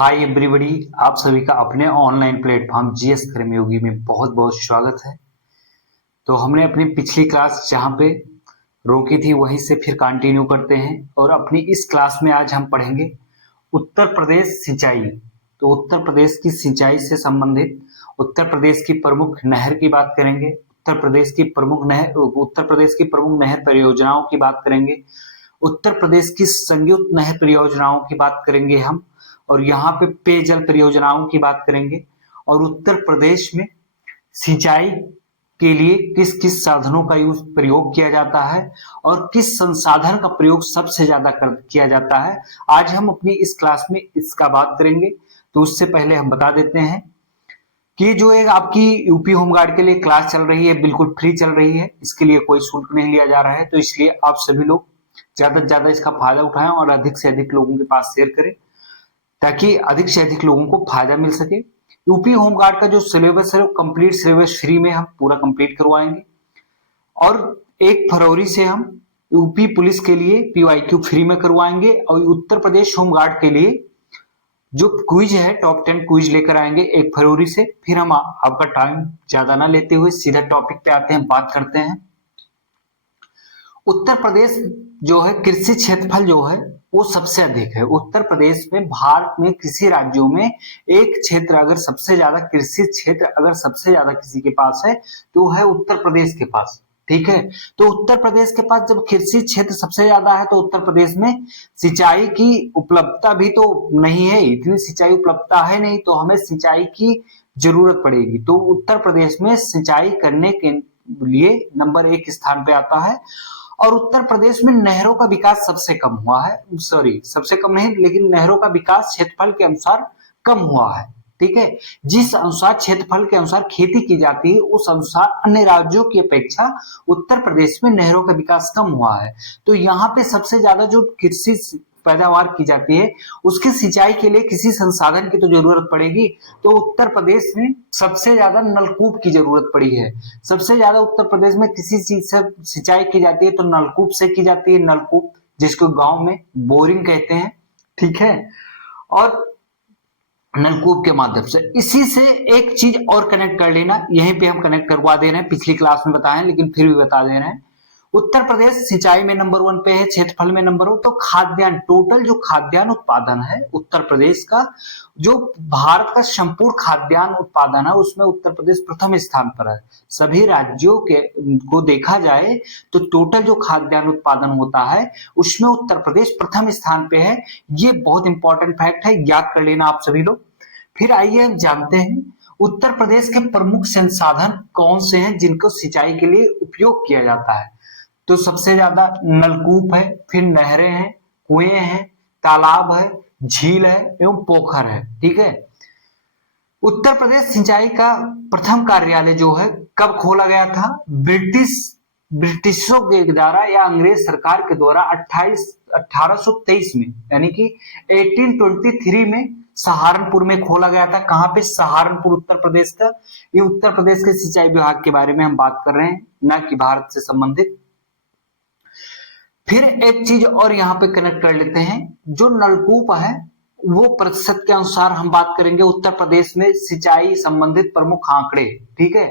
Hi everybody, आप सभी का अपने ऑनलाइन प्लेटफॉर्म जीएस कर्मयोगी में बहुत बहुत स्वागत है। तो हमने अपनी पिछली क्लास जहाँ पे रोकी थी वहीं से फिर कंटिन्यू करते हैं और अपनी इस क्लास में आज हम पढ़ेंगे उत्तर प्रदेश सिंचाई। तो उत्तर प्रदेश की सिंचाई से संबंधित उत्तर प्रदेश की प्रमुख नहर की बात करेंगे, उत्तर प्रदेश की प्रमुख नहर परियोजनाओं की बात करेंगे, उत्तर प्रदेश की संयुक्त नहर परियोजनाओं की बात करेंगे हम, और यहाँ पे पेयजल परियोजनाओं की बात करेंगे, और उत्तर प्रदेश में सिंचाई के लिए किस किस साधनों का प्रयोग किया जाता है और किस संसाधन का प्रयोग सबसे ज्यादा किया जाता है। आज हम अपनी इस क्लास में इसका बात करेंगे। तो उससे पहले हम बता देते हैं कि जो एक आपकी यूपी होमगार्ड के लिए क्लास चल रही है बिल्कुल फ्री चल रही है, इसके लिए कोई शुल्क नहीं लिया जा रहा है। तो इसलिए आप सभी लोग ज्यादा से ज्यादा इसका फायदा उठाएं और अधिक से अधिक लोगों के पास शेयर करें ताकि अधिक से अधिक लोगों को फायदा मिल सके। यूपी होमगार्ड का जो सिलेबस है वो कंप्लीट सिलेबस फ्री में हम पूरा कंप्लीट करवाएंगे और 1 फरवरी से हम यूपी पुलिस के लिए पीवाईक्यू फ्री में करवाएंगे और उत्तर प्रदेश होमगार्ड के लिए जो क्विज है टॉप 10 क्विज लेकर आएंगे 1 फरवरी से। फिर हम आपका टाइम ज्यादा ना लेते हुए सीधा टॉपिक पे आते हैं, बात करते हैं। उत्तर प्रदेश जो है कृषि क्षेत्रफल जो है वो सबसे अधिक है। उत्तर प्रदेश में भारत में कृषि राज्यों में एक क्षेत्र अगर सबसे ज्यादा कृषि क्षेत्र अगर सबसे ज्यादा किसी के पास है तो है उत्तर प्रदेश के पास। ठीक है, तो उत्तर प्रदेश के पास जब कृषि क्षेत्र सबसे ज्यादा है तो उत्तर प्रदेश में सिंचाई की उपलब्धता भी तो नहीं है, इतनी सिंचाई उपलब्धता है नहीं, तो हमें सिंचाई की जरूरत पड़ेगी। तो उत्तर प्रदेश में सिंचाई करने के लिए नंबर 1 स्थान पे आता है। और उत्तर प्रदेश में नहरों का विकास सबसे कम हुआ है, सबसे कम नहीं लेकिन नहरों का विकास क्षेत्रफल के अनुसार कम हुआ है। ठीक है, जिस अनुसार क्षेत्रफल के अनुसार खेती की जाती है उस अनुसार अन्य राज्यों की अपेक्षा उत्तर प्रदेश में नहरों का विकास कम हुआ है। तो यहाँ पे सबसे ज्यादा जो कृषि पैदावार की जाती है उसकी सिंचाई के लिए किसी संसाधन की तो जरूरत पड़ेगी। तो उत्तर प्रदेश में सबसे ज्यादा नलकूप की जरूरत पड़ी है। सबसे ज्यादा उत्तर प्रदेश में किसी चीज से सिंचाई की जाती है तो नलकूप से की जाती है, नलकूप जिसको गांव में बोरिंग कहते हैं। ठीक है, और नलकूप के माध्यम से इसी से एक चीज और कनेक्ट कर लेना, यहीं पे हम कनेक्ट करवा दे रहे हैं, पिछली क्लास में बताएं लेकिन फिर भी बता दे रहे हैं। उत्तर प्रदेश सिंचाई में नंबर 1 पे है, क्षेत्रफल में नंबर 1। तो खाद्यान्न, टोटल जो खाद्यान्न उत्पादन है उत्तर प्रदेश का, जो भारत का संपूर्ण खाद्यान्न उत्पादन है उसमें उत्तर प्रदेश प्रथम स्थान पर है। सभी राज्यों के को देखा जाए तो टोटल जो खाद्यान्न उत्पादन होता है उसमें उत्तर प्रदेश प्रथम स्थान पे है। ये बहुत इंपॉर्टेंट फैक्ट है, याद कर लेना आप सभी लोग। फिर आइए हम जानते हैं उत्तर प्रदेश के प्रमुख संसाधन कौन से हैं जिनको सिंचाई के लिए उपयोग किया जाता है। तो सबसे ज्यादा नलकूप है, फिर नहरें हैं, कुएं हैं, तालाब है, झील है एवं पोखर है। ठीक है, उत्तर प्रदेश सिंचाई का प्रथम कार्यालय जो है कब खोला गया था? ब्रिटिशों के द्वारा या अंग्रेज सरकार के द्वारा 1823 में, यानी कि 1823 में सहारनपुर में खोला गया था। कहां पे? सहारनपुर, उत्तर प्रदेश का। ये उत्तर प्रदेश के सिंचाई विभाग के बारे में हम बात कर रहे हैं, न कि भारत से संबंधित। फिर एक चीज और यहां पे कनेक्ट कर लेते हैं, जो नलकूप है वो प्रतिशत के अनुसार हम बात करेंगे। उत्तर प्रदेश में सिंचाई संबंधित प्रमुख आंकड़े, ठीक है,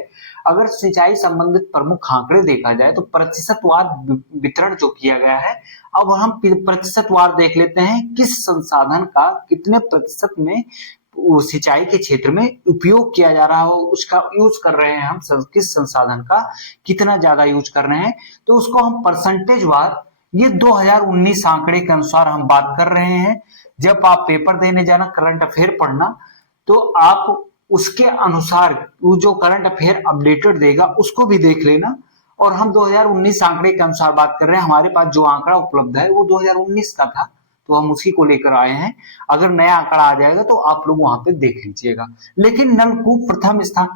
अगर सिंचाई संबंधित प्रमुख आंकड़े देखा जाए तो प्रतिशतवार वितरण जो किया गया है, अब हम प्रतिशतवार देख लेते हैं किस संसाधन का कितने प्रतिशत में सिंचाई के क्षेत्र में उपयोग किया जा रहा हो, उसका यूज कर रहे हैं हम, किस संसाधन का कितना ज्यादा यूज कर रहे हैं, तो उसको हम परसेंटेज वार, ये 2019 आंकड़े के अनुसार हम बात कर रहे हैं। जब आप पेपर देने जाना, करंट अफेयर पढ़ना, तो आप उसके अनुसार वो जो करंट अफेयर अपडेटेड देगा उसको भी देख लेना। और हम 2019 आंकड़े के अनुसार बात कर रहे हैं, हमारे पास जो आंकड़ा उपलब्ध है वो 2019 का था तो हम उसी को लेकर आए हैं। अगर नया आंकड़ा आ जाएगा तो आप लोग वहां पे देख लीजिएगा। लेकिन नलकूप प्रथम स्थान,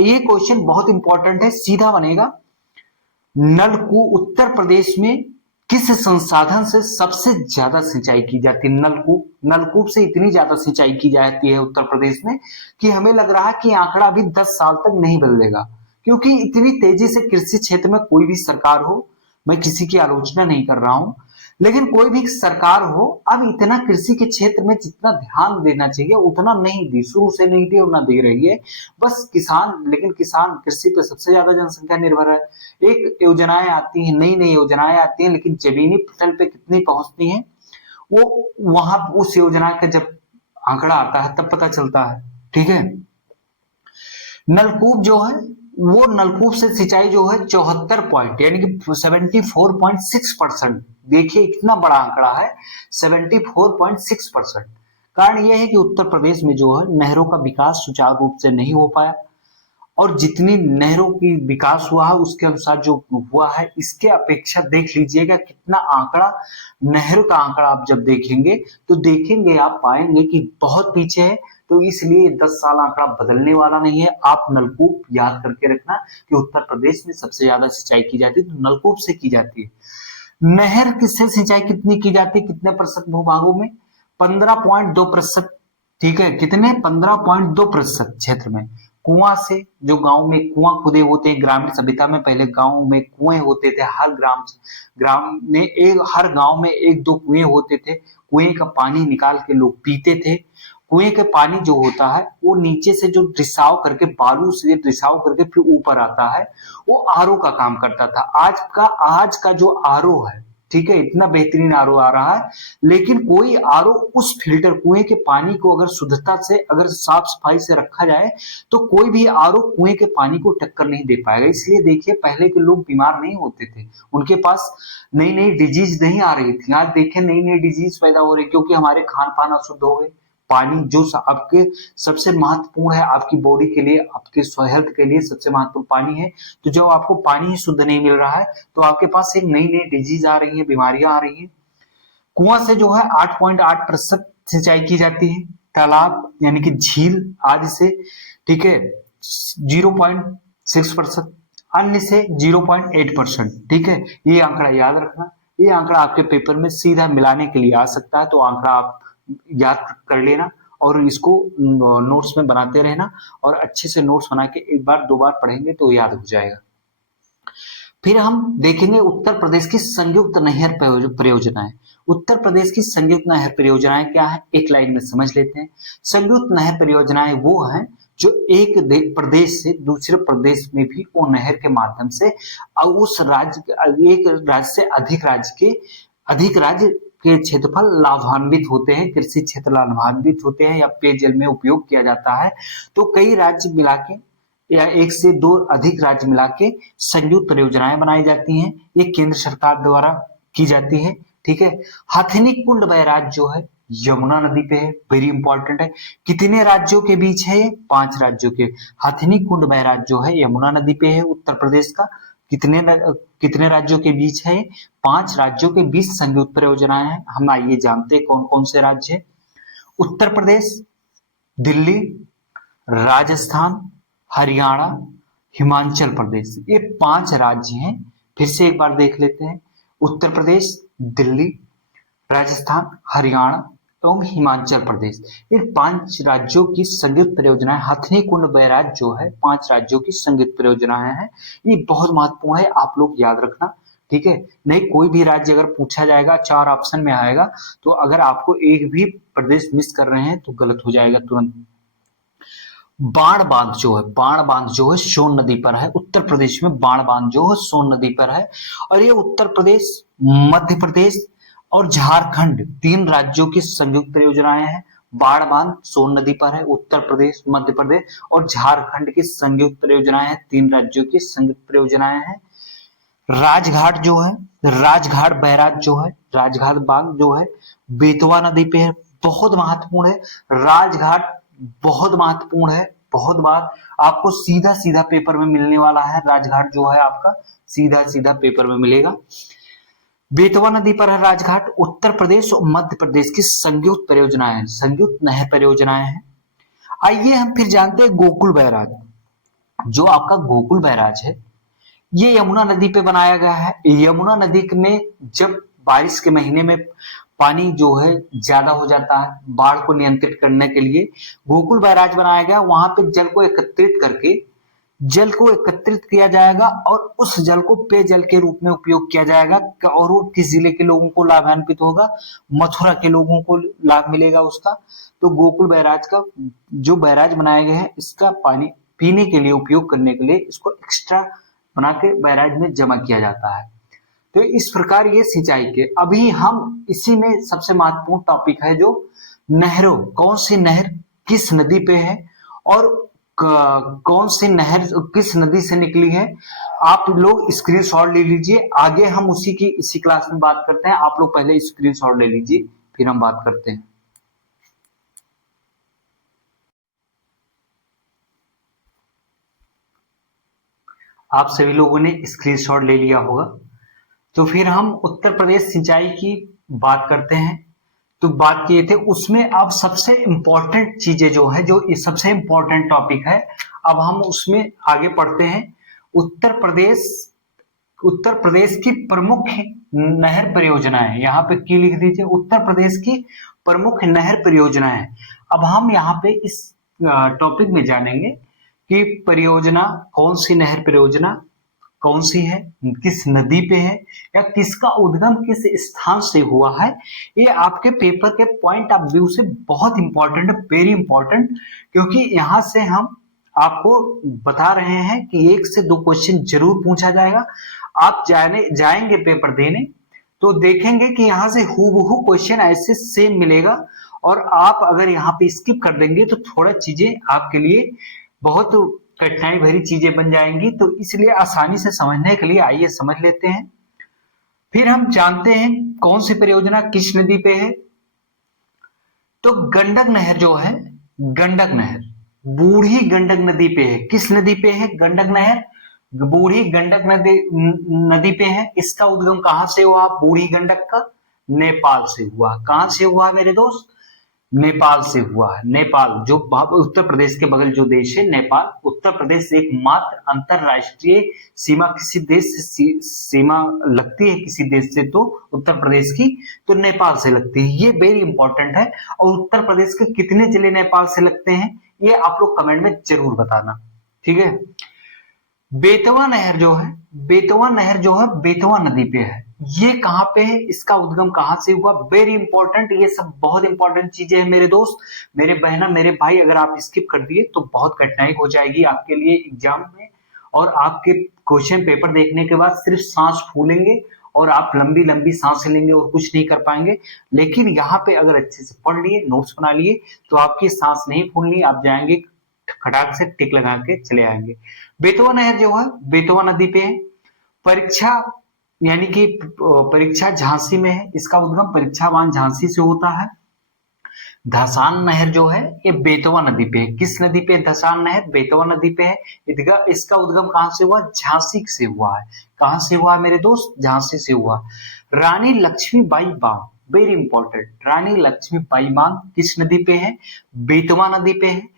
ये क्वेश्चन बहुत इंपॉर्टेंट है, सीधा बनेगा। नलकूप उत्तर प्रदेश में किस संसाधन से सबसे ज्यादा सिंचाई की जाती है? नलकूप से इतनी ज्यादा सिंचाई की जाती है उत्तर प्रदेश में कि हमें लग रहा है कि आंकड़ा अभी 10 साल तक नहीं बदलेगा, क्योंकि इतनी तेजी से कृषि क्षेत्र में कोई भी सरकार हो, मैं किसी की आलोचना नहीं कर रहा हूं, लेकिन कोई भी सरकार हो अब इतना कृषि के क्षेत्र में जितना ध्यान देना चाहिए उतना नहीं दी, शुरू से नहीं दी और ना दे रही है। बस किसान, लेकिन किसान कृषि पे सबसे ज्यादा जनसंख्या निर्भर है। एक योजनाएं आती हैं, नई नई योजनाएं आती हैं, लेकिन जमीनी पटल पे कितनी पहुंचती हैं वो वहां उस योजना का जब आंकड़ा आता है तब पता चलता है। ठीक है। नलकूप जो है वो नलकूप से सिंचाई जो है 74 पॉइंट यानी कि 74.6%। देखिए इतना बड़ा आंकड़ा है 74.6%। कारण यह है कि उत्तर प्रदेश में जो है नहरों का विकास सुचारू रूप से नहीं हो पाया, और जितनी नहरों की विकास हुआ है उसके अनुसार जो हुआ है इसके अपेक्षा देख लीजिएगा कितना आंकड़ा, नहर का आंकड़ा आप जब देखेंगे तो देखेंगे आप पाएंगे कि बहुत पीछे है। तो इसलिए 10 साल आंकड़ा बदलने वाला नहीं है। आप नलकूप याद करके रखना कि उत्तर प्रदेश में सबसे ज्यादा सिंचाई की जाती है तो नलकूप से की जाती है। नहर किससे सिंचाई कितनी की जाती है, कितने प्रतिशत भूभागों में? 15.2%। ठीक है, कितने? 15.2% क्षेत्र में। कुआं से, जो गांव में कुआं खुदे होते हैं, ग्रामीण सभ्यता में पहले गांव में कुएं होते थे, हर ग्राम में हर गांव में एक दो कुएं होते थे। कुएं का पानी निकाल के लोग पीते थे। कुएं के पानी जो होता है वो नीचे से जो रिसाव करके, बालू से रिसाव करके फिर ऊपर आता है, वो आरओ का काम करता था। आज का जो आरओ है, ठीक है, इतना बेहतरीन आरओ आ रहा है, लेकिन कोई आरओ उस फिल्टर कुएं के पानी को अगर शुद्धता से, अगर साफ सफाई से रखा जाए तो कोई भी आरओ कुएं के पानी को टक्कर नहीं दे पाएगा। इसलिए देखिए पहले के लोग बीमार नहीं होते थे, उनके पास नई नई डिजीज नहीं आ रही थी। आज देखिए नई नई डिजीज पैदा हो रही, क्योंकि हमारे खान पान अशुद्ध हो गए। पानी जो आपके सबसे महत्वपूर्ण है, आपकी बॉडी के लिए, आपके हेल्थ के लिए सबसे महत्वपूर्ण पानी है। तो जब आपको पानी ही शुद्ध नहीं मिल रहा है तो आपके पास एक नई नई डिजीज आ रही है, बीमारियां आ रही है। कुआं से जो है 8.8% सिंचाई की जाती है। तालाब यानी कि झील आदि से, ठीक है, 0.6%। अन्य से 0.8%। ठीक है, ये आंकड़ा याद रखना। ये आंकड़ा आपके पेपर में सीधा मिलाने के लिए आ सकता है, तो आंकड़ा आप याद कर लेना और इसको नोट्स में बनाते रहना, और अच्छे से नोट्स बना के एक बार दो बार पढ़ेंगे तो याद हो जाएगा। फिर हम देखेंगे उत्तर प्रदेश की संयुक्त नहर परियोजनाएं। उत्तर प्रदेश की संयुक्त नहर परियोजनाएं क्या है, एक लाइन में समझ लेते हैं। संयुक्त नहर परियोजनाएं वो हैं जो एक प्रदेश से दूसरे प्रदेश में भी वो नहर के माध्यम से उस राज्य, एक राज्य से अधिक राज्य के क्षेत्रफल लाभान्वित होते हैं, कृषि क्षेत्र लाभान्वित होते हैं, या पेयजल में उपयोग किया जाता है। तो कई राज्य मिला के या एक से दो अधिक राज्य मिला के संयुक्त परियोजनाएं बनाई जाती हैं। ये केंद्र सरकार द्वारा की जाती है। ठीक है। हथिनी कुंड बैराज जो है यमुना नदी पे है, वेरी इंपॉर्टेंट है। कितने राज्यों के बीच है ये? 5 राज्यों के। हथिनी कुंड बैराज जो है यमुना नदी पे है उत्तर प्रदेश का। कितने राज्यों के बीच है? 5 राज्यों के बीच संयुक्त परियोजनाएं हैं। हम आइए जानते हैं कौन कौन से राज्य है। उत्तर प्रदेश, दिल्ली, राजस्थान, हरियाणा, हिमाचल प्रदेश, ये 5 राज्य हैं। फिर से एक बार देख लेते हैं। उत्तर प्रदेश, दिल्ली, राजस्थान, हरियाणा एवं हिमाचल प्रदेश, इन 5 राज्यों की संयुक्त परियोजनाएं हथनी कुंड बैराज जो है 5 राज्यों की संयुक्त परियोजनाएं हैं। ये बहुत महत्वपूर्ण है, आप लोग याद रखना। ठीक है। नहीं, कोई भी राज्य अगर पूछा जाएगा 4 ऑप्शन में आएगा, तो अगर आपको एक भी प्रदेश मिस कर रहे हैं तो गलत हो जाएगा तुरंत। बाण बांध जो है सोन नदी पर है। उत्तर प्रदेश में बाण बांध जो है सोन नदी पर है, और ये उत्तर प्रदेश, मध्य प्रदेश और झारखंड 3 राज्यों की संयुक्त परियोजनाएं हैं। बाण बांध सोन नदी पर है, उत्तर प्रदेश, मध्य प्रदेश और झारखंड की संयुक्त परियोजनाएं हैं। 3 राज्यों की संयुक्त परियोजनाएं हैं। राजघाट जो है, राजघाट बैराज जो है, राजघाट बांध जो है बेतवा नदी पे है, बहुत महत्वपूर्ण है। राजघाट बहुत महत्वपूर्ण है, बहुत बार आपको सीधा सीधा पेपर में मिलने वाला है। राजघाट जो है आपका सीधा सीधा पेपर में मिलेगा। बेतवा नदी पर है राजघाट। उत्तर प्रदेश और मध्य प्रदेश की संयुक्त परियोजनाएं हैं, संयुक्त नहर परियोजनाएं हैं। आइए हम फिर जानते हैं गोकुल बैराज। जो आपका गोकुल बैराज है ये यमुना नदी पे बनाया गया है। यमुना नदी में जब बारिश के महीने में पानी जो है ज्यादा हो जाता है, बाढ़ को नियंत्रित करने के लिए गोकुल बैराज बनाया गया। वहां पे जल को एकत्रित करके जल को एकत्रित किया जाएगा और उस जल को पेयजल के रूप में उपयोग किया जाएगा। और वो किस जिले के लोगों को लाभान्वित होगा? मथुरा के लोगों को लाभ मिलेगा उसका। तो गोकुल बैराज का जो बैराज बनाए गए हैं, इसका पानी पीने के लिए उपयोग करने के लिए इसको एक्स्ट्रा बना के बैराज में जमा किया जाता है। तो इस प्रकार ये सिंचाई के, अभी हम इसी में सबसे महत्वपूर्ण टॉपिक है जो नहरों, कौन सी नहर किस नदी पे है और कौन सी नहर किस नदी से निकली है। आप लोग स्क्रीनशॉट ले लीजिए, आगे हम इसी क्लास में बात करते हैं। आप लोग पहले स्क्रीनशॉट ले लीजिए, फिर हम बात करते हैं। आप सभी लोगों ने स्क्रीनशॉट ले लिया होगा। तो फिर हम उत्तर प्रदेश सिंचाई की बात करते हैं। तो बात किए थे उसमें, अब सबसे इंपॉर्टेंट चीजें जो है, जो सबसे इंपॉर्टेंट टॉपिक है, अब हम उसमें आगे पढ़ते हैं। उत्तर प्रदेश की प्रमुख नहर परियोजनाएं, यहाँ पे की लिख दीजिए, उत्तर प्रदेश की प्रमुख नहर परियोजनाएं। अब हम यहाँ पे इस टॉपिक में जानेंगे कि परियोजना, कौन सी नहर परियोजना कौन सी है, किस नदी पे है, या किसका उद्गम किस स्थान से हुआ है। ये आपके पेपर के पॉइंट ऑफ व्यू से बहुत इंपॉर्टेंट है, वेरी इंपॉर्टेंट, क्योंकि यहाँ से हम आपको बता रहे हैं कि 1 से 2 क्वेश्चन जरूर पूछा जाएगा। आप जाएंगे पेपर देने तो देखेंगे कि यहाँ से हूबहू क्वेश्चन ऐसे सेम मिलेगा, और आप अगर यहाँ पे स्किप कर देंगे तो थोड़ा चीजें आपके लिए बहुत कठिनाई भरी चीजें बन जाएंगी। तो इसलिए आसानी से समझने के लिए आइए समझ लेते हैं। फिर हम जानते हैं कौन सी परियोजना किस नदी पे है। तो गंडक नहर जो है, गंडक नहर बूढ़ी गंडक नदी पे है। किस नदी पे है? गंडक नहर बूढ़ी गंडक नदी पे है। इसका उद्गम कहां से हुआ? बूढ़ी गंडक का नेपाल से हुआ। कहां से हुआ मेरे दोस्त? नेपाल से हुआ है। नेपाल जो उत्तर प्रदेश के बगल जो देश है नेपाल, उत्तर प्रदेश एकमात्र अंतरराष्ट्रीय सीमा किसी देश से सीमा लगती है किसी देश से तो उत्तर प्रदेश की तो नेपाल से लगती है। ये वेरी इंपॉर्टेंट है। और उत्तर प्रदेश के कितने जिले नेपाल से लगते हैं ये आप लोग कमेंट में जरूर बताना, ठीक है। बेतवा नहर जो है, बेतवा नहर जो है बेतवा नदी पे है। ये कहां पे है? इसका उद्गम कहां से हुआ? वेरी इंपॉर्टेंट, ये सब बहुत इंपॉर्टेंट चीजें हैं मेरे दोस्त, मेरे बहना, मेरे भाई। अगर आप स्किप कर दिए तो बहुत कठिनाई हो जाएगी आपके लिए एग्जाम में, और आपके क्वेश्चन पेपर देखने के बाद सिर्फ सांस फूलेंगे और आप लंबी लंबी सांस लेंगे और कुछ नहीं कर पाएंगे। लेकिन यहाँ पे अगर अच्छे से पढ़ लिए, नोट्स बना लिए, तो आपकी सांस नहीं फूलनी, आप जाएंगे खटाक से टिक लगा के चले आएंगे। बेतवा नहर जो है बेतवा नदी पे है। परीक्षा यानी कि परीक्षा झांसी में है। इसका उद्गम परीक्षा बांध झांसी से होता है। धसान नहर जो है ये बेतवा नदी पे है। किस नदी पे? धसान नहर बेतवा नदी पे है। इसका उद्गम कहां से हुआ? झांसी से हुआ है। कहां से हुआ मेरे दोस्त? झांसी से हुआ। रानी लक्ष्मीबाई बांध, वेरी इंपॉर्टेंट, रानी लक्ष्मीबाई बांध किस नदी पे है? बेतवा नदी पे है।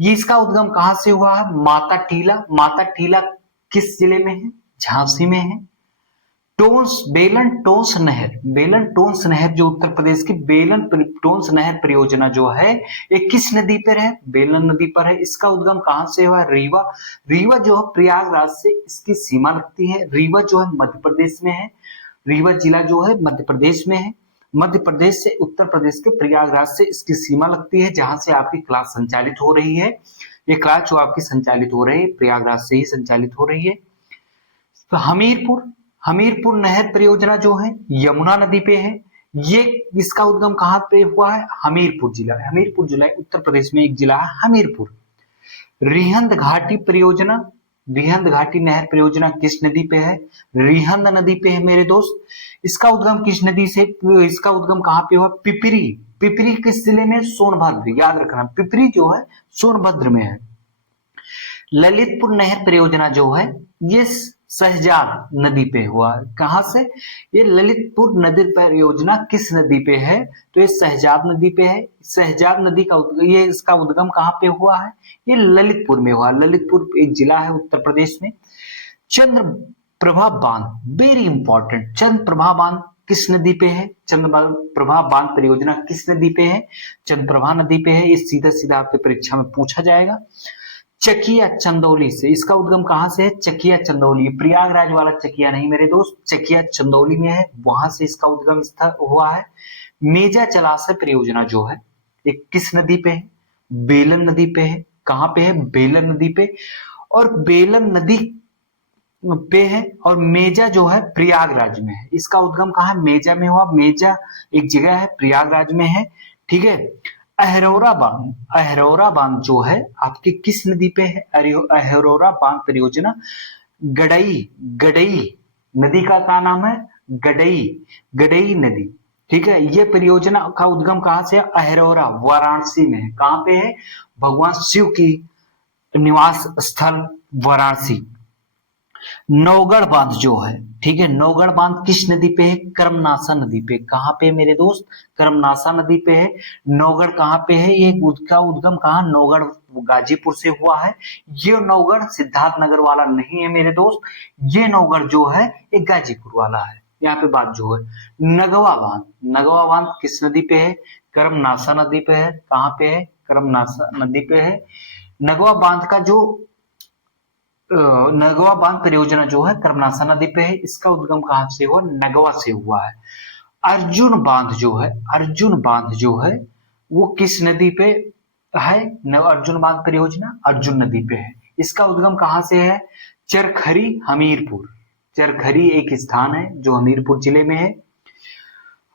ये इसका उद्गम कहां से हुआ है? माता टीला। माता टीला किस जिले में है? झांसी में है। बेलन टोंस नहर, बेलन टोंस नहर जो उत्तर प्रदेश की बेलन टोंस नहर परियोजना जो है ये किस नदी पर है? बेलन नदी पर है। इसका उद्गम कहां से हुआ? रीवा। रीवा जो है प्रयागराज से इसकी सीमा लगती है। रीवा जो है मध्य प्रदेश में है। रीवा जिला जो है मध्य प्रदेश में है। मध्य प्रदेश से उत्तर प्रदेश के प्रयागराज से इसकी सीमा लगती है, जहां से आपकी क्लास संचालित हो रही है। ये क्लास जो आपकी संचालित हो रही है प्रयागराज से ही संचालित हो रही है। तो हमीरपुर, हमीरपुर नहर परियोजना जो है यमुना नदी पे है। ये इसका उद्गम कहां पे हुआ है? हमीरपुर जिला। हमीरपुर जिला उत्तर प्रदेश में एक जिला है हमीरपुर। रिहंद घाटी परियोजना, रिहंद घाटी नहर परियोजना किस नदी पे है? रिहंद नदी पे है मेरे दोस्त। इसका उद्गम किस नदी से? इसका उद्गम कहां पे हुआ? पिपरी। पिपरी किस जिले में? सोनभद्र, याद रखना पिपरी जो है सोनभद्र में है। ललितपुर नहर परियोजना जो है ये सहजाद नदी पे हुआ। कहां से? ये ललितपुर नदी परियोजना किस नदी पे है? तो ये सहजाद नदी पे है। सहजाद नदी का ये इसका उद्गम कहां पे हुआ है? ये ललितपुर में हुआ। ललितपुर एक जिला है उत्तर प्रदेश में। चंद्रप्रभा बांध, वेरी इंपॉर्टेंट, चंद्रप्रभा बांध किस नदी पे है? चंद्रप्रभा बांध परियोजना किस नदी पे है? चंद्रप्रभा नदी पे है। ये सीधा सीधा आपके परीक्षा में पूछा जाएगा। चकिया चंदौली से। इसका उद्गम कहां से है? चकिया चंदौली, प्रयागराज वाला चकिया नहीं मेरे दोस्त, चकिया चंदौली में है, वहां से इसका उद्गम स्थल हुआ है। मेजा जलाशय परियोजना जो है ये किस नदी पे है? बेलन नदी पे है। कहां पे है? बेलन नदी पे। और बेलन नदी पे है, और मेजा जो है प्रयागराज में है। इसका उद्गम कहाँ है? मेजा में हुआ। मेजा एक जगह है, प्रयागराज में है। ठीक है। अहरौरा बांध, अहरौरा बांध जो है आपकी किस नदी पे है? अहरौरा बांध परियोजना गडई, गडई नदी का क्या नाम है? गडई, गडई नदी। ठीक है। ये परियोजना का उद्गम कहां से है? अहरौरा, वाराणसी में है। कहां पे है? भगवान शिव की निवास स्थल वाराणसी। नौगढ़ बांध जो है, ठीक है, नौगढ़ बांध किस नदी पे है? कर्मनासा नदी पे। कहां पे है मेरे दोस्त? कर्मनासा नदी पे है। नौगढ़ कहां पे है? ये का उद्गम कहां? नौगढ़ गाजीपुर से हुआ है। ये नौगढ़ सिद्धार्थनगर वाला नहीं है मेरे दोस्त, ये नौगढ़ जो है ये गाजीपुर वाला है। यहाँ पे बात जो है नगवा बांध, नगवा बांध किस नदी पे है? कर्मनासा नदी पे है। कहां पे है? कर्मनासा नदी पे है। नगवा बांध का जो नगवा बांध परियोजना जो है कर्मनासा नदी पे है। इसका उद्गम कहां से हुआ? नगवा से हुआ है। अर्जुन बांध जो है, अर्जुन बांध जो है वो किस नदी पे है? अर्जुन बांध परियोजना अर्जुन नदी पे है। इसका उद्गम कहां से है? चरखरी, हमीरपुर। चरखरी एक स्थान है जो हमीरपुर जिले में है।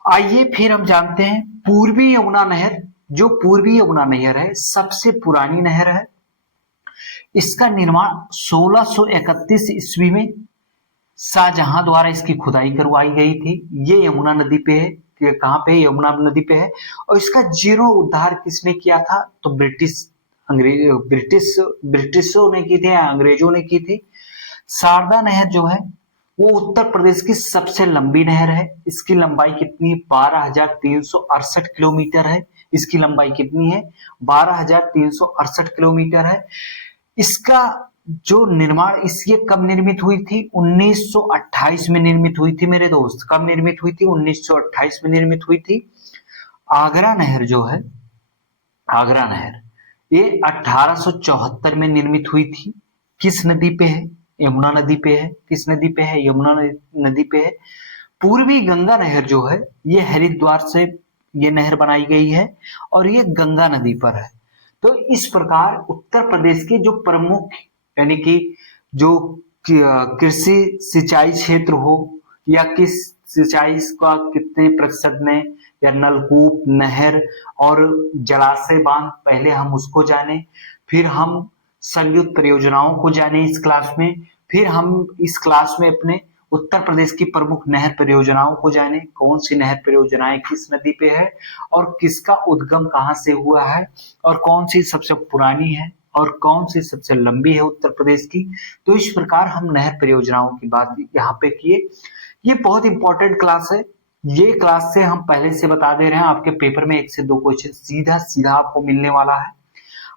आइए फिर हम जानते हैं पूर्वी यमुना नहर। जो पूर्वी यमुना नहर है सबसे पुरानी नहर है। इसका निर्माण 1631 ईस्वी में शाहजहां द्वारा इसकी खुदाई करवाई गई थी। ये यमुना नदी पे है। कहां पे? यमुना नदी पे है। और इसका जीर्णोद्धार किसने किया था? तो ब्रिटिशों ने की थी या अंग्रेजों ने की थी। शारदा नहर जो है वो उत्तर प्रदेश की सबसे लंबी नहर है। इसकी लंबाई कितनी है? 12,368 किलोमीटर है। इसकी लंबाई कितनी है? 12,368 किलोमीटर है। इसका जो निर्माण, इसकी कब निर्मित हुई थी? 1928 में निर्मित हुई थी मेरे दोस्त। कब निर्मित हुई थी? 1928 में निर्मित हुई थी। आगरा नहर जो है, आगरा नहर ये 1874 में निर्मित हुई थी। किस नदी पे है? यमुना नदी पे है। किस नदी पे है? यमुना नदी पे है। पूर्वी गंगा नहर जो है ये हरिद्वार से ये नहर बनाई गई है और ये गंगा नदी पर है। तो इस प्रकार उत्तर प्रदेश के जो प्रमुख यानी कि जो कृषि सिंचाई क्षेत्र हो या किस सिंचाई का कितने प्रतिशत में, या नलकूप, नहर और जलाशय बांध, पहले हम उसको जाने, फिर हम संयुक्त परियोजनाओं को जाने इस क्लास में, फिर हम इस क्लास में अपने उत्तर प्रदेश की प्रमुख नहर परियोजनाओं को जाने, कौन सी नहर परियोजनाएं किस नदी पे है और किसका उद्गम कहां से हुआ है और कौन सी सबसे पुरानी है और कौन सी सबसे लंबी है उत्तर प्रदेश की। तो इस प्रकार हम नहर परियोजनाओं की बात यहाँ पे किए। ये बहुत इंपॉर्टेंट क्लास है। ये क्लास से हम पहले से बता दे रहे हैं आपके पेपर में 1 से 2 क्वेश्चन सीधा सीधा आपको मिलने वाला है।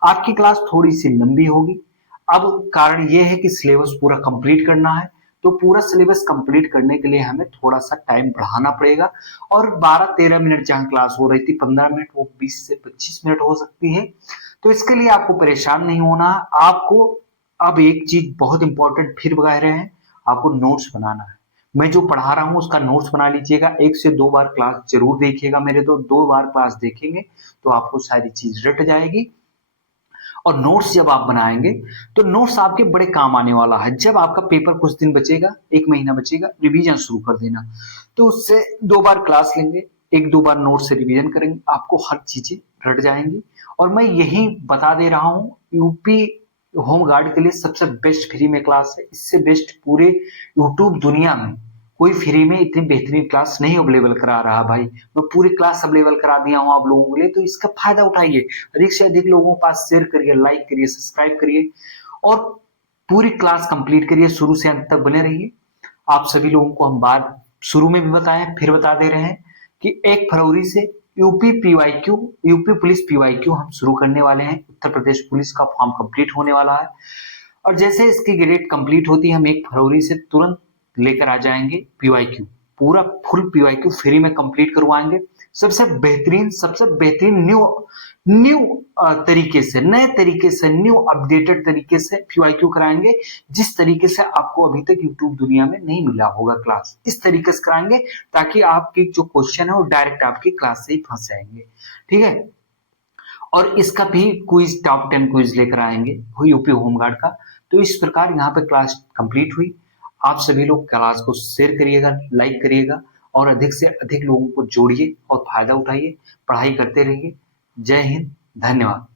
आपकी क्लास थोड़ी सी लंबी होगी। अब कारण ये है कि सिलेबस पूरा कंप्लीट करना है, तो पूरा सिलेबस कंप्लीट करने के लिए हमें थोड़ा सा टाइम बढ़ाना पड़ेगा। और 12-13 मिनट जहां क्लास हो रही थी 15 मिनट, वो 20 से 25 मिनट हो सकती है। तो इसके लिए आपको परेशान नहीं होना। आपको अब एक चीज बहुत इंपॉर्टेंट फिर बता रहे हैं, आपको नोट्स बनाना है। मैं जो पढ़ा रहा हूँ उसका नोट्स बना लीजिएगा। 1 से 2 बार क्लास जरूर देखिएगा मेरे। तो 2 बार क्लास देखेंगे तो आपको सारी चीज रट जाएगी। और नोट्स जब आप बनाएंगे तो नोट्स आपके बड़े काम आने वाला है। जब आपका पेपर कुछ दिन बचेगा, 1 महीना बचेगा, रिवीजन शुरू कर देना। तो उससे 2 बार क्लास लेंगे, 1-2 बार नोट से रिवीजन करेंगे, आपको हर चीजें रट जाएंगी। और मैं यही बता दे रहा हूँ, यूपी होम गार्ड के लिए सबसे बेस्ट फ्री में क्लास है। इससे बेस्ट पूरे यूट्यूब दुनिया में कोई फ्री में इतनी बेहतरीन क्लास नहीं अवेलेबल करा रहा भाई। मैं पूरी क्लास अवेलेबल करा दिया हूँ आप लोगों के लिए, तो इसका फायदा उठाइए। अधिक से अधिक लोगों के पास शेयर करिए, लाइक करिए, सब्सक्राइब करिए और पूरी क्लास कंप्लीट करिए। शुरू से अंत तक बने रहिए। आप सभी लोगों को हम बात शुरू में भी बताएं, फिर बता दे रहे हैं कि 1 फरवरी से यूपी पुलिस पीवाईक्यू हम शुरू करने वाले हैं। उत्तर प्रदेश पुलिस का फॉर्म कंप्लीट होने वाला है और जैसे इसकी ग्रेड कंप्लीट होती है हम 1 फरवरी से तुरंत लेकर आ जाएंगे पीवाईक्यू। पूरा फुल पीवाईक्यू फ्री में कंप्लीट करवाएंगे। सबसे बेहतरीन न्यू तरीके से, नए तरीके से, न्यू अपडेटेड तरीके से पीवाईक्यू कराएंगे, जिस तरीके से आपको अभी तक यूट्यूब दुनिया में नहीं मिला होगा क्लास। इस तरीके से कराएंगे ताकि आपके जो क्वेश्चन है वो डायरेक्ट आपकी क्लास से ही फंस जाएंगे। ठीक है, और इसका भी क्विज, टॉप 10 क्विज लेकर आएंगे यूपी होमगार्ड का। तो इस प्रकार यहाँ पे क्लास कंप्लीट हुई। आप सभी लोग क्लास को शेयर करिएगा, लाइक करिएगा और अधिक से अधिक लोगों को जोड़िए और फायदा उठाइए, पढ़ाई करते रहिए। जय हिंद, धन्यवाद।